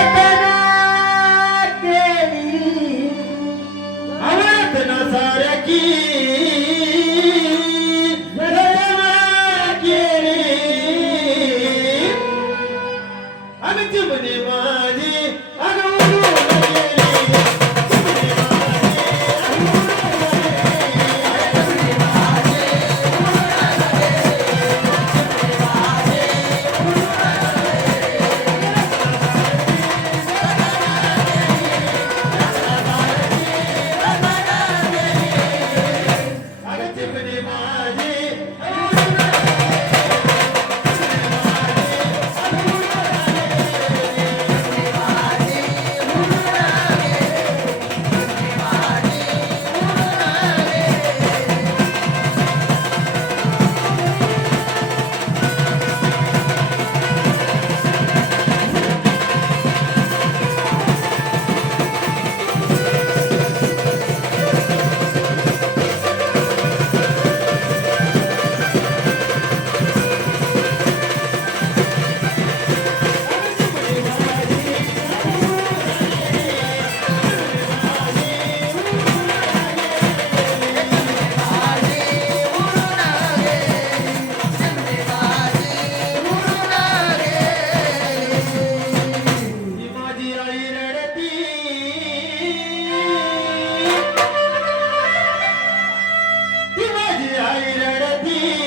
अमन सारा कहिड़ी अम जुमे Yeah.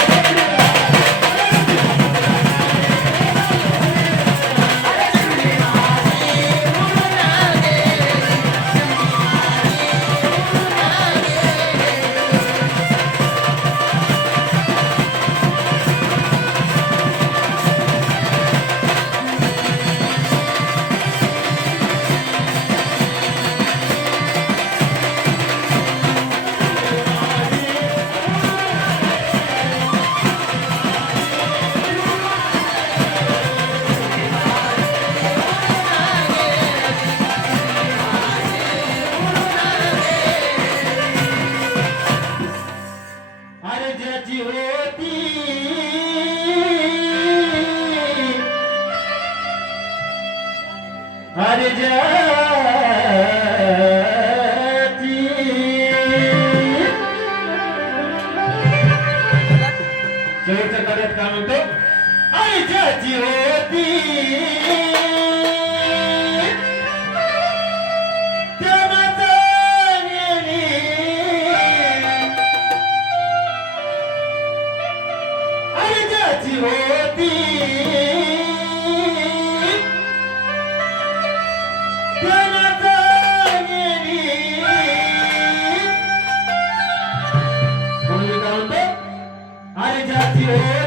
আরে জাতি রে